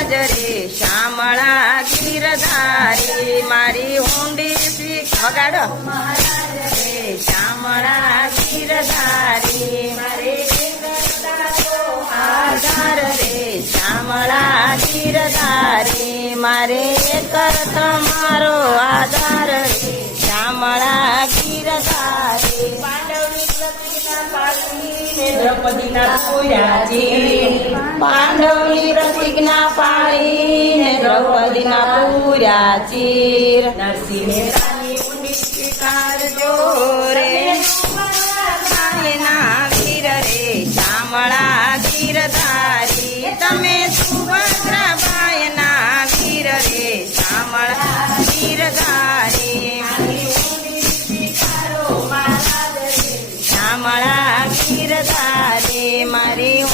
મહારાજ રે શામળા ગીરધારી, મારી ઊંડી શીખ વગાડો. રે શામળા ગીરધારી, મારે આધાર રે. શ્યામળા ગીરધારી, મારે કર તમારો આધાર રે. શામળા ગીરધારી द्रौपदीना पूजाची पांडवली रसिकना पाळीने द्रौपदीना पूजाची नरसिंह राणी पुंडितची कार जोरे ना वीर रे श्यामळा गिरधारी तमे सुभद्रा बायना वीर रे श्यामळा શામળા ગીરધારી મારી